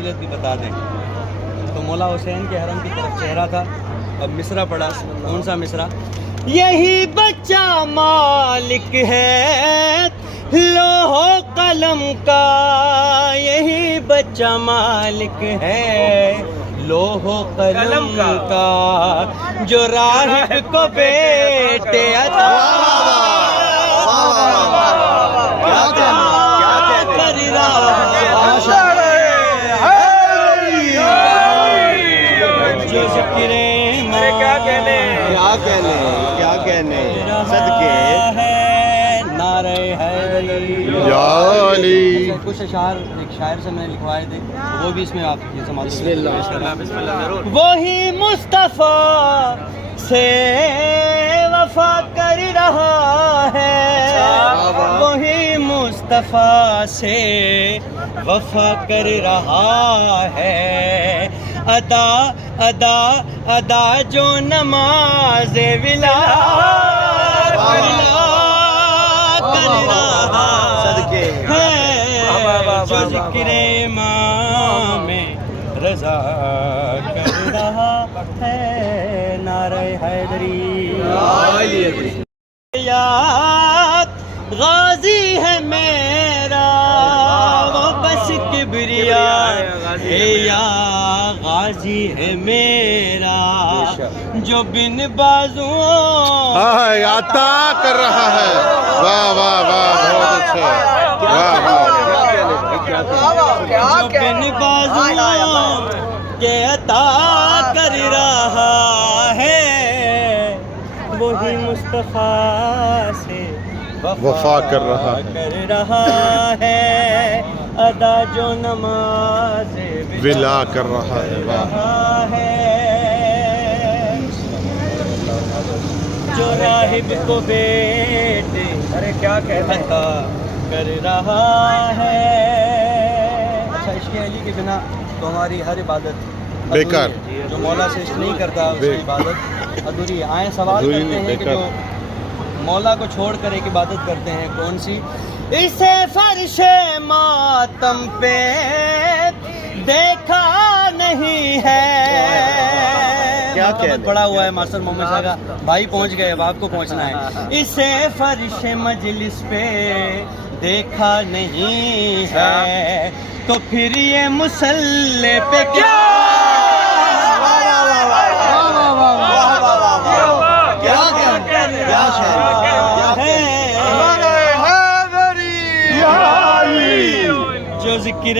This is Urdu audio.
فضیلت بھی بتا دیں. تو مولا حسین کے حرم کی طرف چہرہ تھا. اب مصرع پڑھا. کون سا مصرع؟ یہی بچہ مالک ہے لوح و قلم کا، یہی بچہ مالک ہے لوح و قلم کا، جو راہب کو بیٹے عطا کر رہا جو ذکر کیا کہنے صدقے ہے نعرہ حیدری. یا علی. کچھ اشعار ایک شاعر سے میں نے لکھوائے تھے، وہ بھی اس میں آپ یہ سماعت. بسم اللہ. وہی مصطفیٰ سے وفا کر رہا ہے، وہی مصطفیٰ سے وفا کر رہا ہے، ادا ادا ادا جو نماز ولا کر رہا ہے، جو ذکر امام رضا کر رہا ہے. نعرہ حیدری. غازی ہے میرا وہ بس کبریا ہے، یا غازی ہے میرا جو بن بازوں عطا کر رہا ہے. واہ واہ واہ بہت اچھا. واہ جو بن بازوں کے عطا کر رہا ہے، وہی مصطفیٰ سے وفا کر رہا ہے، ادا جو نماز ولا کر رہا ہے. واہ. جو راہب کو بیٹے عطا کر رہا ہے. اچھا، عشق علی کے بنا تو ہماری ہر عبادت بیکار. جو مولا سے عشق نہیں کرتا اس کی عبادت ادھوری. آئیں سوال کرتے ہیں کہ جو مولا کو چھوڑ کر ایک عبادت کرتے ہیں، کون سی؟ اسے فرش ماتم پہ دیکھا نہیں ہے. پڑا ہوا ہے ماسٹر محمد شاہ کا. بھائی پہنچ گئے، اب آپ کو پہنچنا ہے. اسے فرش مجلس پہ دیکھا نہیں ہے، تو پھر یہ مصلی پہ کیا جو ذکر